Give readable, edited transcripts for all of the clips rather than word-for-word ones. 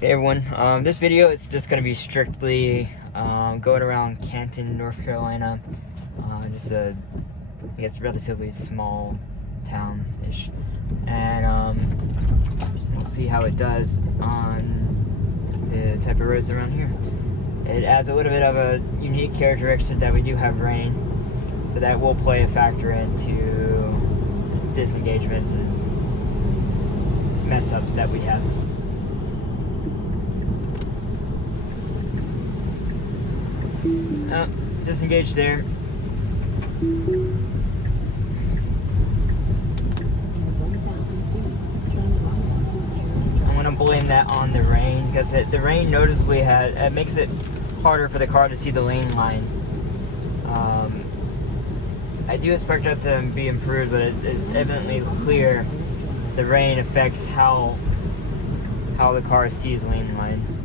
Hey everyone, this video is just going to be strictly going around Canton, North Carolina. Just a, I guess, relatively small town-ish. And we'll see how it does on the type of roads around here. It adds a little bit of a unique characteristic that we do have rain, so that will play a factor into disengagements and mess-ups that we have. Oh, disengaged there. I'm gonna blame that on the rain, because the rain noticeably it makes it harder for the car to see the lane lines. I do expect that to be improved, but it is evidently clear the rain affects how the car sees lane lines.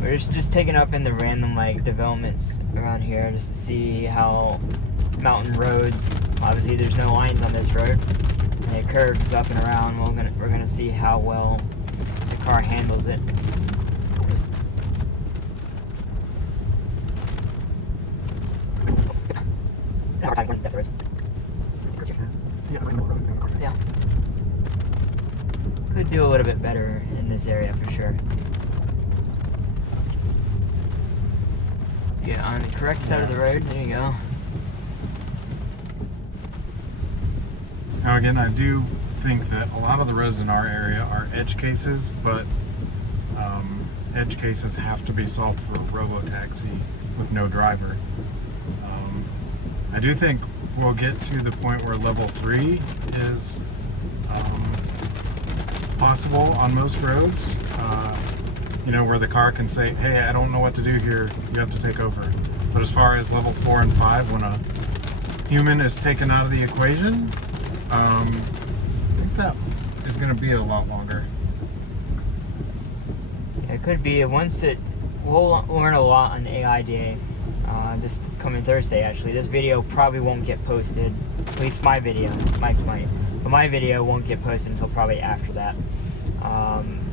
We're just taking up in the random developments around here just to see how mountain roads, obviously there's no lines on this road, and it curves up and around. We're gonna see how well the car handles it. Yeah. Could do a little bit better in this area for sure. Get on the correct side of the road. There you go. Now again, I do think that a lot of the roads in our area are edge cases, but edge cases have to be solved for a robo-taxi with no driver. I do think we'll get to the point where level 3 is possible on most roads. Where the car can say, hey, I don't know what to do here, you have to take over. But as far as level 4 and 5, when a human is taken out of the equation, I think that is going to be a lot longer. Yeah, it could be. We'll learn a lot on AI Day this coming Thursday, actually. This video probably won't get posted, at least my video, Mike's might. But my video won't get posted until probably after that.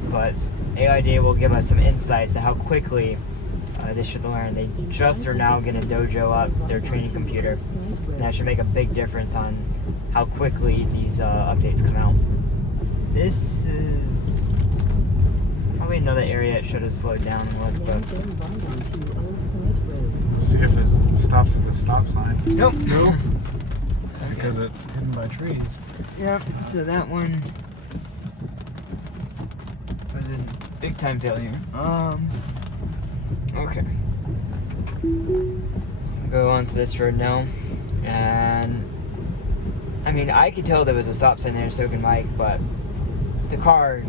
But AI Day will give us some insights to how quickly they should learn. They just are now going to dojo up their training computer, and that should make a big difference on how quickly these updates come out. This is probably another area it should have slowed down a little bit. See if it stops at the stop sign. Nope. Nope. Because it's hidden by trees. Yep, so that one was a big time failure. Okay. Go on to this road now. And I mean, I could tell there was a stop sign there, so can Mike, but the car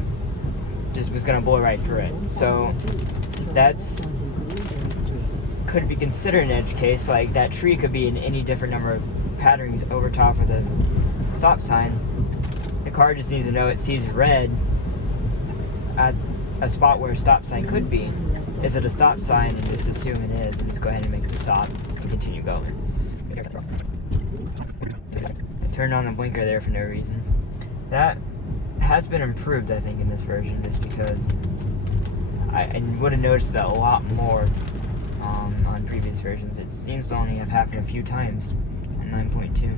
just was gonna blow right through it. So that's could be considered an edge case. Like, that tree could be in any different number of patterns over top of the stop sign. The car just needs to know it sees red at a spot where a stop sign could be. Is it a stop sign? And just assume it is, and just go ahead and make the stop and continue going. I turned on the blinker there for no reason. That has been improved, I think, in this version, just because I would have noticed that a lot more on previous versions. It seems to only have happened a few times on 9.2.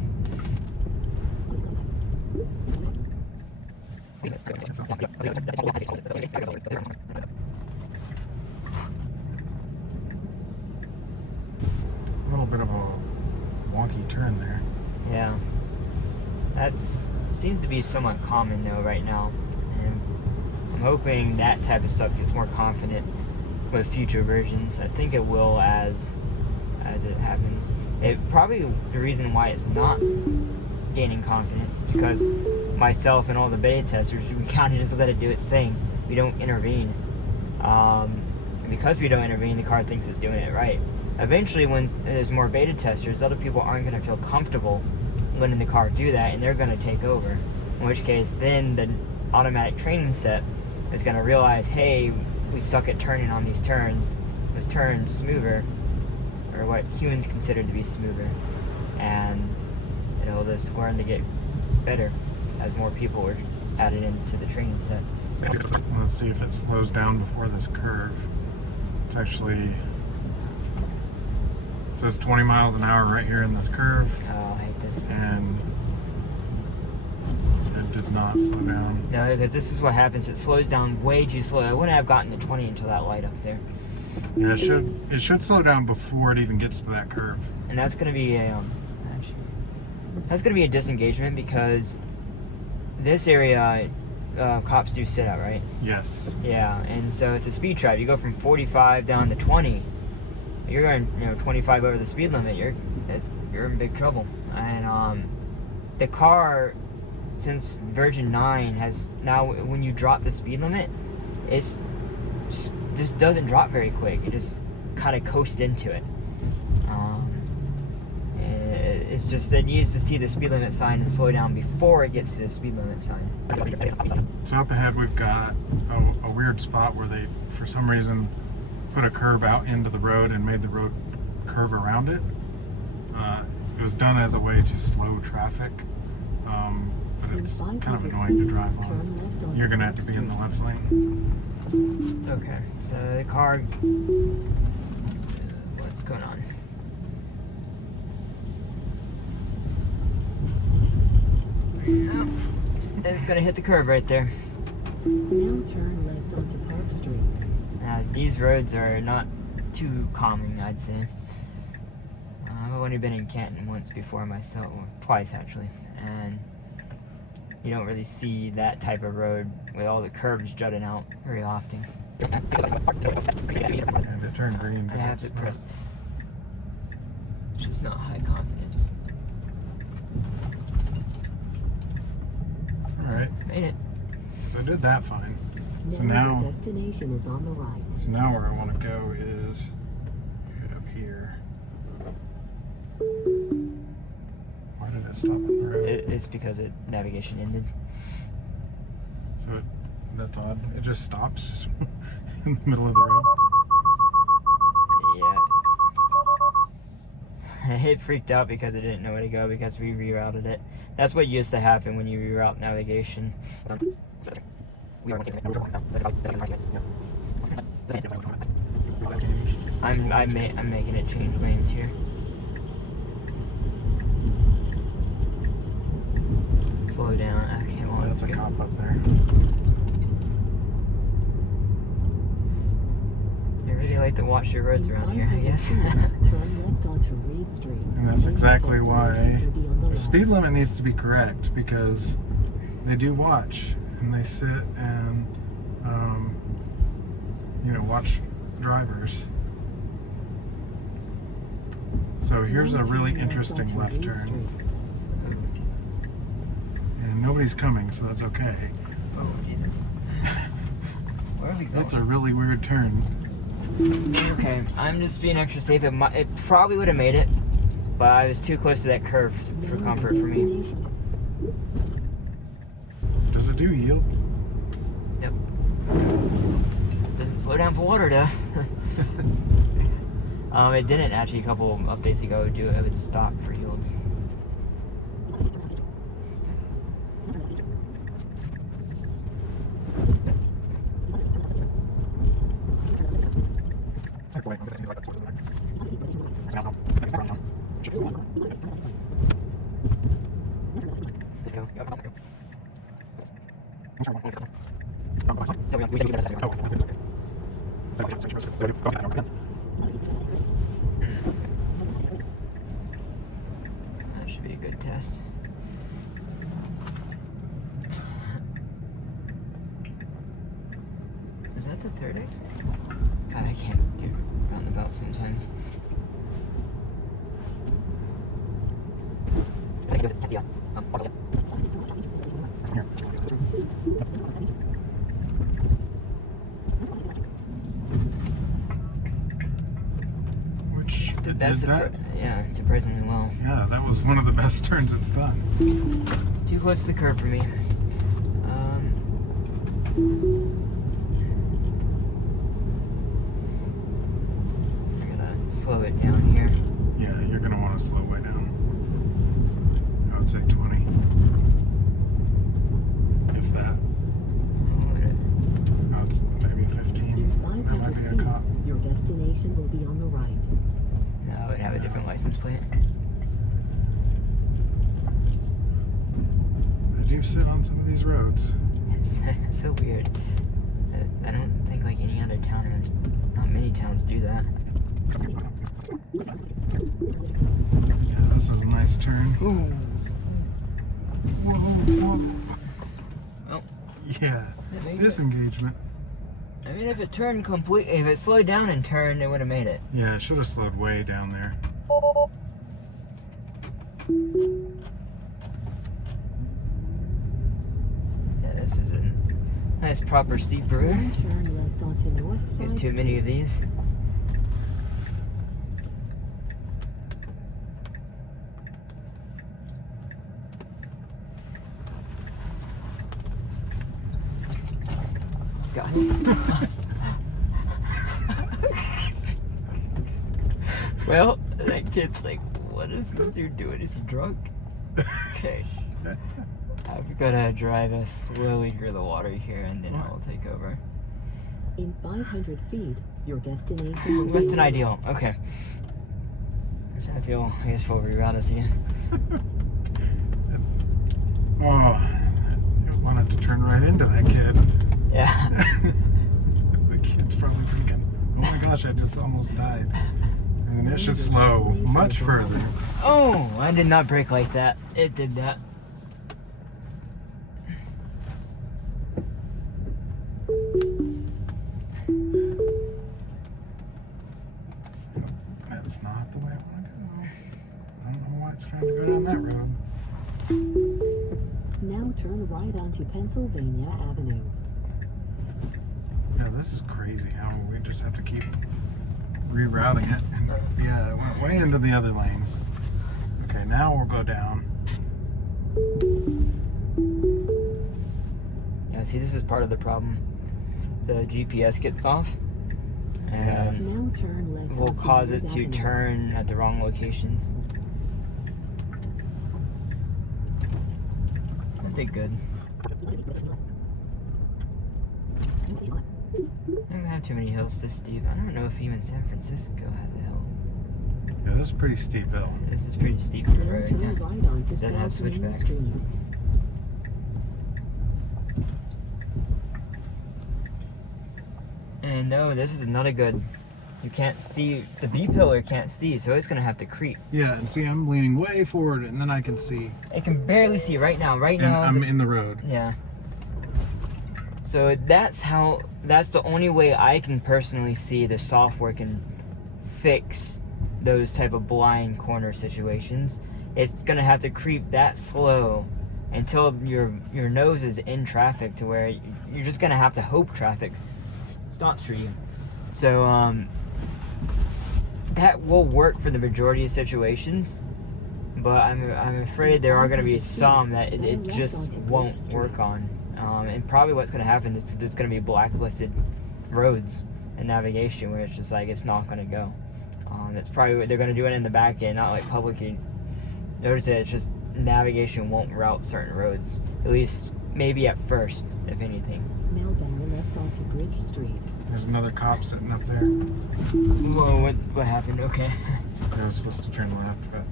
A little bit of a wonky turn there. Yeah. That seems to be somewhat common though right now. And I'm hoping that type of stuff gets more confident with future versions. I think it will as it happens. Probably the reason why it's not gaining confidence is because myself and all the beta testers, we kind of just let it do its thing. We don't intervene. And because we don't intervene, the car thinks it's doing it right. Eventually, when there's more beta testers, other people aren't going to feel comfortable letting the car do that, and they're going to take over. In which case, then the automatic training set is going to realize, hey, we suck at turning on these turns. Let's turn smoother, or what humans consider to be smoother, and it'll just learn to get better as more people are added into the training set. Let's see if it slows down before this curve. It's actually says 20 miles an hour right here in this curve, Oh, I hate this. and it did not slow down. No, because this is what happens. It slows down way too slow. I wouldn't have gotten to 20 until that light up there. Yeah, it should slow down before it even gets to that curve. And that's going to be a that's going to be a disengagement because this area cops do sit out, right? Yes. Yeah, and so it's a speed trap. You go from 45 down to 20. You're going, 25 over the speed limit. You're in big trouble. And the car, since version 9 has now, when you drop the speed limit, it's just doesn't drop very quick. It just kind of coasts into it. It's just that it needs to see the speed limit sign and slow down before it gets to the speed limit sign. So up ahead we've got a weird spot where they, for some reason, put a curb out into the road and made the road curve around it. It was done as a way to slow traffic, but it's kind of annoying to drive on. You're going to have to be in the left lane. Okay, so the car, what's going on? It's gonna hit the curb right there. Now turn left onto Park Street. These roads are not too calming, I'd say. I've only been in Canton once before myself, or twice actually, and you don't really see that type of road with all the curbs jutting out very often. And it turned green. I have to press. It's just not high confidence. Alright, Made it. so I did that fine. So Your now, destination is on the right. so now where I want to go is right up here. Why did it stop at the road? It's because navigation ended. So that's odd. It just stops in the middle of the road. Yeah. It freaked out because it didn't know where to go because we rerouted it. That's what used to happen when you reroute navigation. I'm making it change lanes here. Slow down. Okay, well, That's a good. cop up there. You really like to watch your roads around here, I guess. Turn left onto Reed Street. And that's exactly Your why destination will be on the the left. speed limit needs to be correct, because they do watch and they sit and watch drivers. So here's a really interesting left turn, and nobody's coming, so that's okay. Oh, Jesus. Where are we going? That's a really weird turn. Okay, I'm just being extra safe. It probably would have made it, but I was too close to that curve for comfort for me. Does it do yield? Yep. Doesn't slow down for water though. It didn't actually a couple updates ago. It would stop for yields. That should be a good test. Is that the third exit? God, I can't do roundabout sometimes. Which Did did that that? yeah, surprisingly well. Yeah, that was one of the best turns it's done. Too close to the curb for me. I'm gonna slow it down here. Yeah, you're gonna want to slow way down. I would say 20, if that. That might be a 500 cop. feet, your destination will be on the right. No, it would have a different license plate. I do sit on some of these roads. It's so weird. I don't think like any other town, or not many towns do that. Yeah, this is a nice turn. Ooh. Whoa. Well, Yeah, disengagement. I mean, if it turned completely, if it slowed down and turned, it would have made it. Yeah, it should have slowed way down there. Yeah, this is a nice, proper steep road. Now turn left onto North Side Get too many of these. God. Well, that kid's like, what is this dude doing? Is he drunk? Okay. I've got to drive us slowly through the water here, and then I'll take over. In 500 feet, your destination will be Less on than the ideal. Okay. I guess we'll reroute us again. Oh, I wanted to turn right into that kid. Yeah. The kid's probably thinking, oh my gosh, I just almost died. And it should slow much further. Oh, I did not brake like that. It did that. That's not the way I want to go. I don't know why it's trying to go down that road. Now turn right onto Pennsylvania Avenue. Yeah, this is crazy how we just have to keep rerouting it. And yeah, it went way into the other lane. Okay, now we'll go down. Yeah, see, this is part of the problem. The GPS gets off, and Now turn left will onto cause it Mills to Avenue. turn at the wrong locations. I think good. I don't have too many hills this steep. I don't know if even San Francisco has a hill. Yeah, this is a pretty steep hill. This is pretty steep for the Now road, turn yeah. right onto Doesn't have South Main switchbacks. Street. And no, this is not a good. You can't see, the B pillar can't see, so it's gonna have to creep. Yeah, and see, I'm leaning way forward, and then I can see. It can barely see right now. Right And now, I'm in the road. yeah. So that's the only way I can personally see the software can fix those type of blind corner situations. It's gonna have to creep that slow until your nose is in traffic, to where you're just gonna have to hope traffic stops for you. So that will work for the majority of situations, but I'm afraid there are going to be some that it just won't work on. And probably what's going to happen is there's going to be blacklisted roads and navigation where it's just like it's not going to go. That's probably what they're going to do it in the back end, not like publicly. Notice that it's just navigation won't route certain roads, at least maybe at first, if anything. Now bear left onto Bridge Street. There's another cop sitting up there. Whoa, what happened? Okay. I was supposed to turn left, but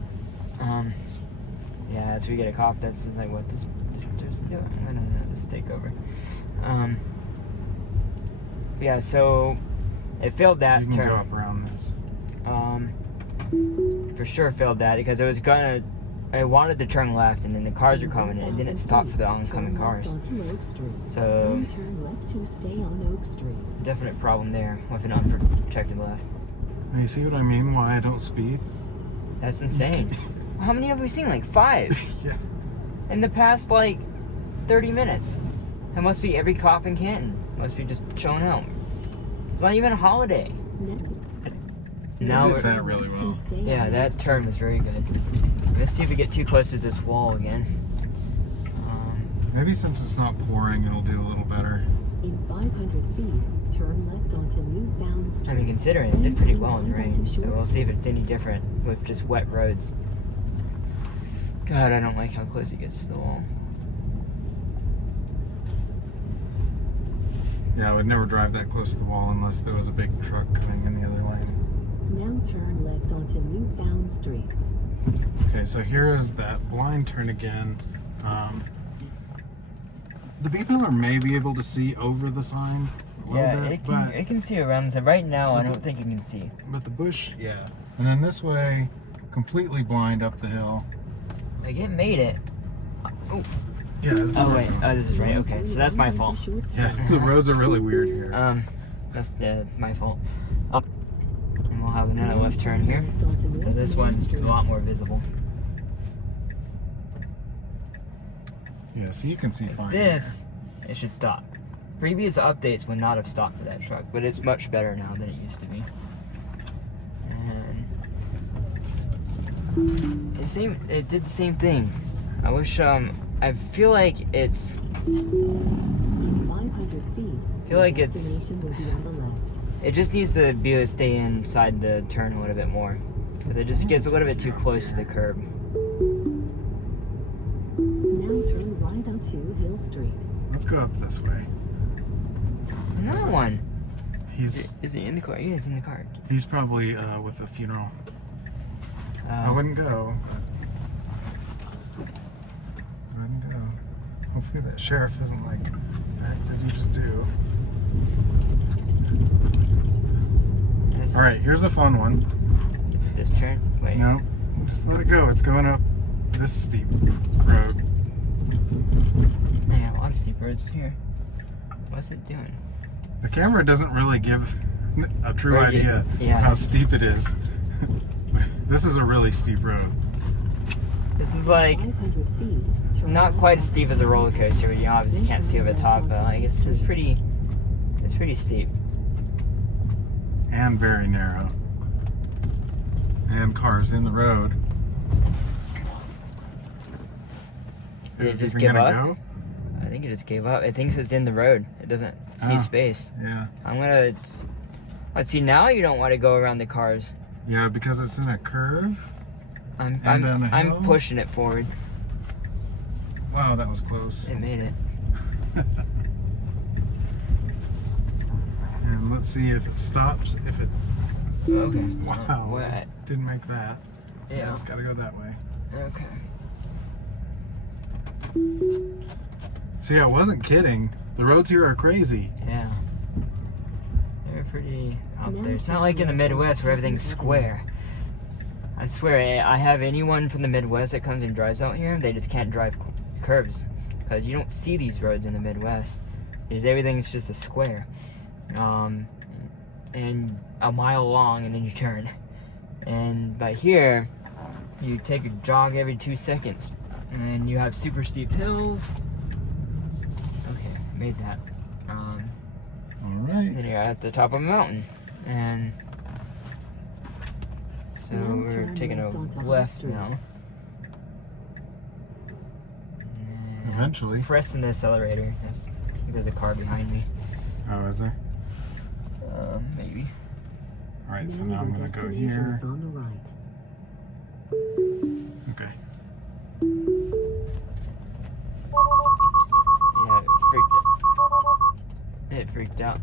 Yeah, so we get a cop that's just like, what this person doing? I'm gonna just take over. Yeah, so it failed that you can turn. go up around this. For sure failed that because I wanted to turn left, and then the cars are coming in, and then it stopped for the oncoming cars. So Then turn left to stay on Oak Street. definite problem there with an unprotected left. Now, you see what I mean? Why I don't speed? That's insane. How many have we seen? Like 5 Yeah. in the past like 30 minutes. That must be every cop in Canton. Must be just chilling out. It's not even a holiday. Now did we're, that really well. yeah, that turn was very good. Let's see if we get too close to this wall again. Maybe since it's not pouring, it'll do a little better. In 500 feet, turn left onto Newfound Street. I mean, considering it did pretty well in the rain, so we'll see if it's any different with just wet roads. God, I don't like how close it gets to the wall. Yeah, I would never drive that close to the wall unless there was a big truck coming in the other lane. Now turn left onto Newfound Street. Okay, so here is that blind turn again. The people are maybe able to see over the sign a little Yeah, bit, it can see around. So right now, I don't think it can see. but the bush, yeah. And then this way, completely blind up the hill. Like, it made it. Oh, Yeah. That's oh where wait. we're going. Oh, this is right. Okay, so that's my fault. Yeah, the roads are really weird here. That's my fault. And we'll have another left turn here. So this one's a lot more visible. Yeah, so you can see fine. This, it should stop. Previous updates would not have stopped for that truck, but it's much better now than it used to be. And it did the same thing. I wish, I feel like it's, In 500 feet, feel like your it's- destination will be on the left. it just needs to be able to stay inside the turn a little bit more. Because it just gets a little bit too close to the curb. Now turn right onto Hill Street. Let's go up this way. Another one. He's Is he in the car? Yeah, he's in the car. probably with a funeral. I wouldn't go. I wouldn't go. Hopefully that sheriff isn't like, what did you just do? This, All right, here's a fun one. Is it this turn? Wait. No, just let it go. It's going up this steep road. Yeah, on steep roads here. What's it doing? The camera doesn't really give a true Right, idea yeah. how steep it is. This is a really steep road. This is like 500 feet, turn not left quite as onto steep as a roller coaster. You obviously can't see over the top, but like it's pretty steep. And very narrow. And cars in the road. Did Is it just even give gonna up? go? I think it just gave up. It thinks it's in the road. It doesn't see Oh. space. Yeah. I'm gonna. Let's see. Now you don't want to go around the cars. Yeah, because it's in a curve. I'm And down the hill? I'm pushing it forward. Wow, that was close. It made it. And let's see if it stops. If it Okay. wow, What? didn't make that. Yeah. It's got to go that way. Okay. See, I wasn't kidding. The roads here are crazy. Yeah. They're pretty out Now there. It's not like in the Midwest where everything's square. I swear, I have anyone from the Midwest that comes and drives out here, they just can't drive curves. Because you don't see these roads in the Midwest. Because everything's just a square. And a mile long, and then you turn. And by here, you take a jog every 2 seconds. And you have super steep hills. Okay, made that. All right. Then you're at the top of a mountain, and so Now we're turn taking a left onto High left Street. now. And Eventually. pressing the accelerator. I think there's a car behind me. Oh, is there? Maybe. All right, so Now now I'm your going to go destination here. is on the right. Okay. Yeah, it freaked out.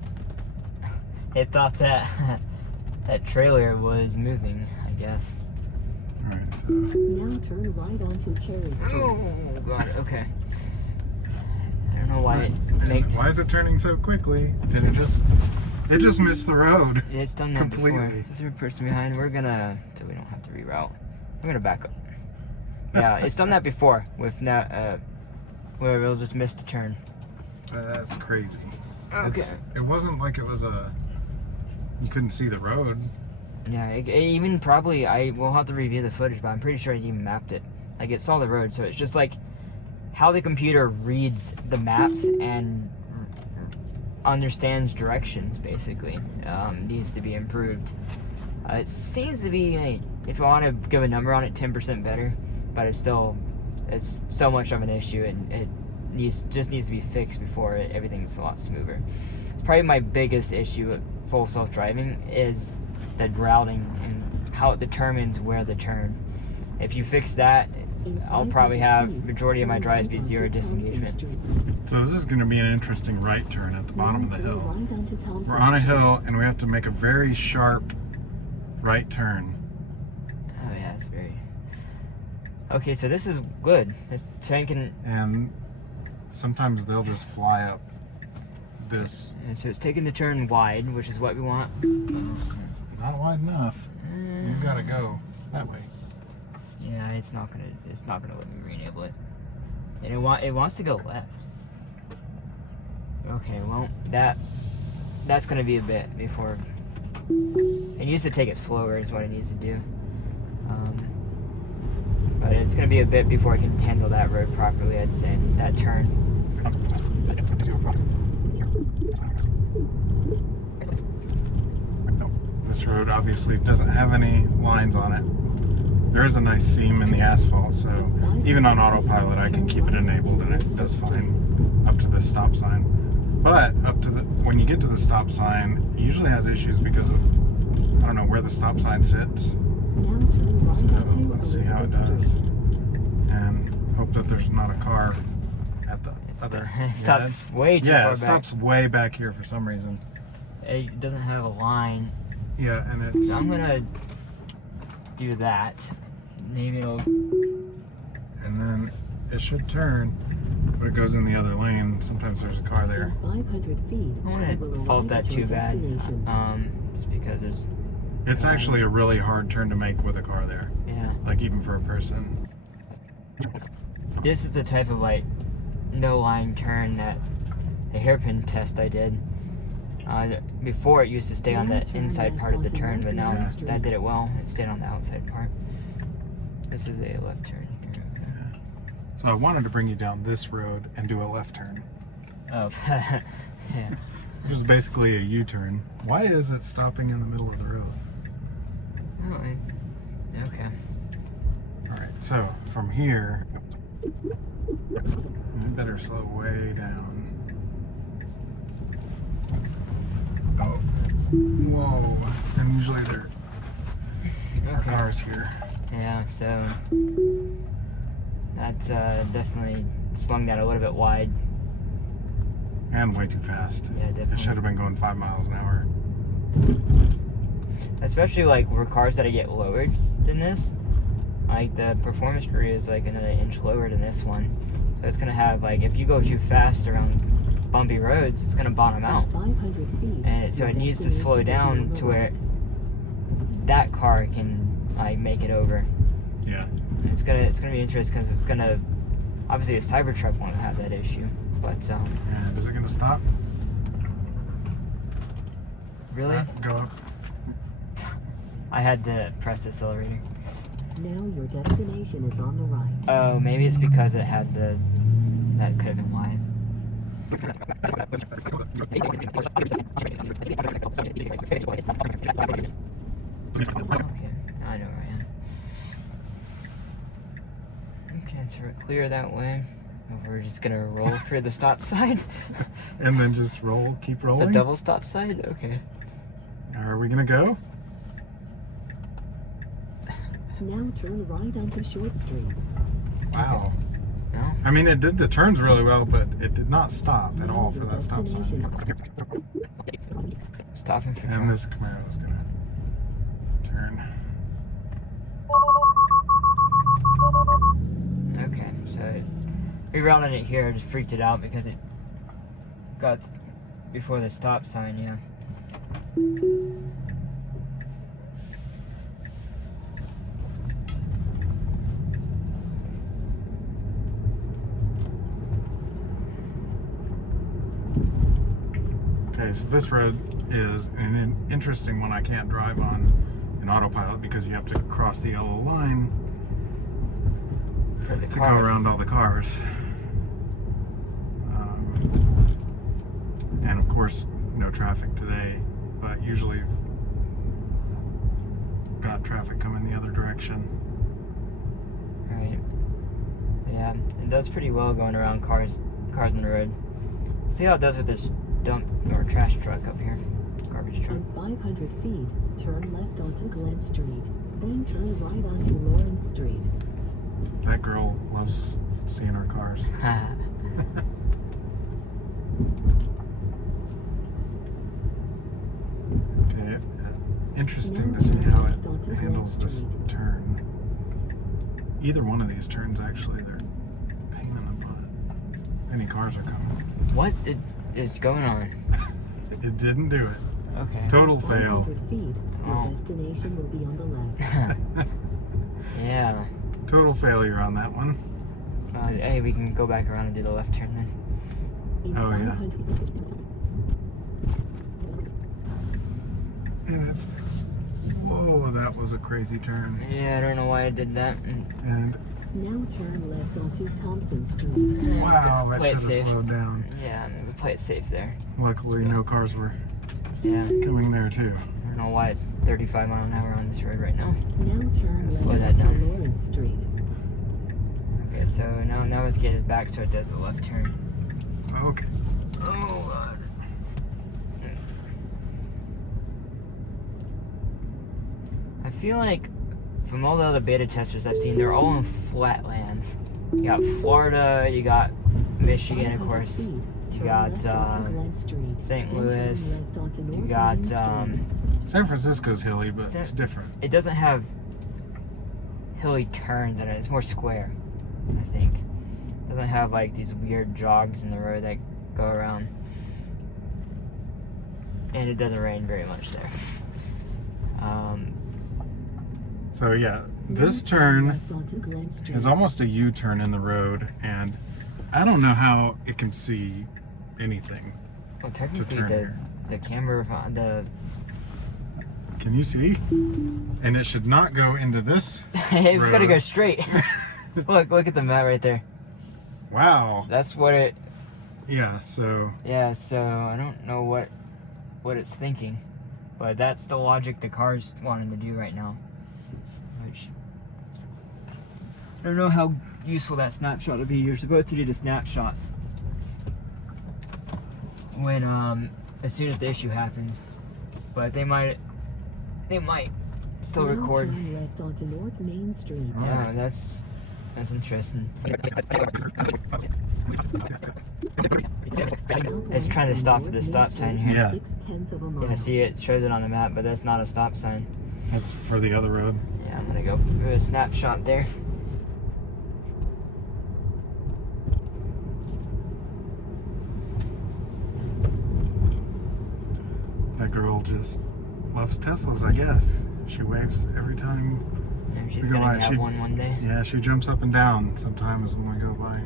It thought that that trailer was moving, I guess. All right, so. Now turn right onto Cherry Street. Oh god. Okay. I don't know why it makes. Why is it turning so quickly? Did it just? It just missed the road. It's done that before. Completely. Is there a person behind? We're gonna, so we don't have to reroute. We're gonna back up. Yeah, it's done that before with now, where it'll just miss the turn. That's crazy. Okay. It wasn't like it was a. You couldn't see the road. Yeah, it even probably, I will have to review the footage, but I'm pretty sure it even mapped it. Like, it saw the road, so it's just like how the computer reads the maps and understands directions, basically, needs to be improved. It seems to be, like, if I want to give a number on it, 10% better, but it's still, it's so much of an issue, and it just needs to be fixed before everything's a lot smoother. Probably my biggest issue with full self-driving is the routing and how it determines where to turn. If you fix that, I'll probably have majority of my drives be 0 disengagement. So this is going to be an interesting right turn at the bottom of the hill. Right onto Thompson We're on a Street. hill and we have to make a very sharp right turn. Oh yeah, it's very... Okay, so this is good. This train can... And sometimes they'll just fly up this. And so it's taking the turn wide, which is what we want. Not wide enough. You've got to go that way. Yeah, it's not gonna let me re-enable it. And it wants to go left. Okay, well that's gonna be a bit before. It needs to take it slower is what it needs to do. But it's gonna be a bit before I can handle that road properly, I'd say. That turn. This road obviously doesn't have any lines on it. There is a nice seam in the asphalt, so even on autopilot I can keep it enabled and it does fine up to this stop sign. But when you get to the stop sign, it usually has issues because of, I don't know where the stop sign sits. Now turn right So onto let's see how it Elizabeth does. Street. And hope that there's not a car at the other. It stops way too Yeah, far it stops way back here for some reason. back. It doesn't have a line. Yeah, and it's. So I'm gonna do that. Maybe it'll... And then it should turn, but it goes in the other lane. Sometimes there's a car there. 500 feet. I you wouldn't will fault arrive that at your too bad. destination. Just because there's... It's actually a really hard turn to make with a car there, Yeah. like even for a person. This is the type of like no line turn that the hairpin test I did. Before it used to stay on the inside part of the turn, but now that did it well. It stayed on the outside part. This is a left turn here. Okay. So I wanted to bring you down this road and do a left turn, Oh, yeah. which is basically a U-turn. Why is it stopping in the middle of the road? Oh, okay. All right, so from here, I better slow way down. Oh, whoa! And usually there are Okay. cars here. Yeah, so that's definitely swung that a little bit wide. And way too fast. Yeah, definitely. It should have been going 5 miles an hour. Especially like for cars that get lowered than this. Like the performance tree is like another inch lower than this one. So it's gonna have like, if you go too fast around bumpy roads, it's gonna bottom out. 500 feet. And so it needs to slow down to where that car can like make it over. Yeah. It's gonna be interesting because it's gonna, obviously a Cybertruck won't have that issue, but And is it going to stop? really, Go up. I had to press the accelerator. Now your destination is on the right. Oh, maybe it's because it had that could have been why. Okay, I know where I am. Okay, so we're clear that way. We're just gonna roll through the stop sign. And then just roll, keep The rolling. double stop sign? Okay. Are we going to go? Now turn right onto Short Street. Wow. No? I mean, it did the turns really well, but it did not stop at all for Your that stop sign. destination. Stopping for And this Camaro is going to turn. Okay, so rerouting it here just freaked it out because it got before the stop sign, yeah. Okay, so this road is an interesting one I can't drive on in autopilot because you have to cross the yellow line For the to go cars. around all the cars. And of course, no traffic today, but usually got traffic coming the other direction. Right. Yeah, it does pretty well going around cars on the road. See how it does with this dump or trash truck up here. Garbage truck. In 500 feet, turn left onto Glen Street. Then turn right onto Lawrence Street. That girl loves seeing our cars. Okay, interesting to see how it handles this turn. Either one of these turns, actually, they're a pain in the butt. Any cars are coming. What is going on? It didn't do it. Okay. Total fail. 500 feet, your Oh. destination will be on the left. Yeah. Total failure on that one. Hey, we can go back around and do the left turn then. In Oh, yeah. 500 And it's, whoa, that was a crazy turn. Yeah, I don't know why I did that. And Now turn left onto Thompson Street. wow, that Play should it have safe. slowed down. Yeah, we play it safe there. Luckily, no cars were Yeah. coming there too. I don't know why it's 35 mile an hour on this road right now. Now turn left Slow that onto down. Lawrence Street. Okay, so now let's get it back so it does the left turn. Okay. Oh god. I feel like from all the other beta testers I've seen, they're all in flatlands. You got Florida, you got Michigan, of 500 course. feet, You turn got left onto Glen Street. St. And turn Louis. left onto You North got Main Street. San Francisco's hilly, but it's different. it doesn't have hilly turns in it. It's more square, I think. It doesn't have like these weird jogs in the road that go around. And it doesn't rain very much there. So yeah, this Now turn left onto Glen Street. is almost a U-turn in the road, and I don't know how it can see anything. Well, technically turn here. the camera, Can you see? And it should not go into this. it's gotta go road. straight. Look at the map right there. Wow. That's what it. Yeah, so Yeah. So I don't know what it's thinking, but that's the logic the car's wanting to do right now. Which I don't know how useful that snapshot would be. You're supposed to do the snapshots when as soon as the issue happens, but they might still Now record. turn left onto North Main Street. Yeah, that's interesting. It's trying to stop at the stop sign here. Yeah. 6/10 of a mile. Yeah, see, it shows it on the map, but that's not a stop sign. that's for the other road. Yeah, I'm gonna go do a snapshot there. That girl just loves Teslas, I guess. She waves every time. And she's We go gonna by, have she- one day. Yeah, she jumps up and down sometimes when we go by.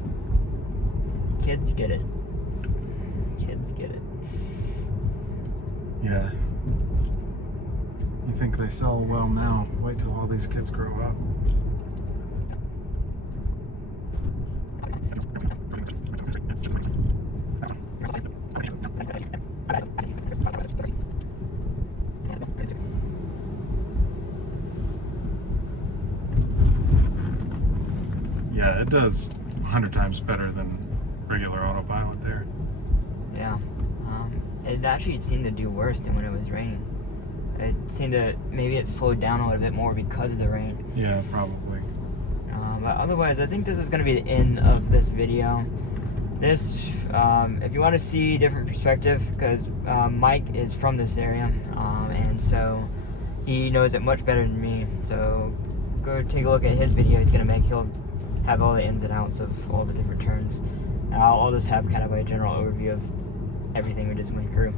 Kids get it. Kids get it. Yeah. You think they sell well now. Wait till all these kids grow up. Yeah, it does 100 times better than regular autopilot there. Yeah. It actually seemed to do worse than when it was raining. It seemed to, maybe it slowed down a little bit more because of the rain. Yeah, probably. But otherwise, I think this is going to be the end of this video. This, if you want to see a different perspective, because Mike is from this area, and so he knows it much better than me. So go take a look at his video he's going to make. He'll have all the ins and outs of all the different turns. And I'll just have kind of a general overview of everything we just went through.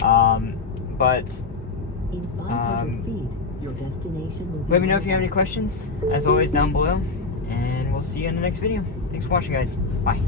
But In 500 feet, your destination will be let me know on if you have any questions, as always, down below. And we'll see you in the next video. Thanks for watching, guys. Bye.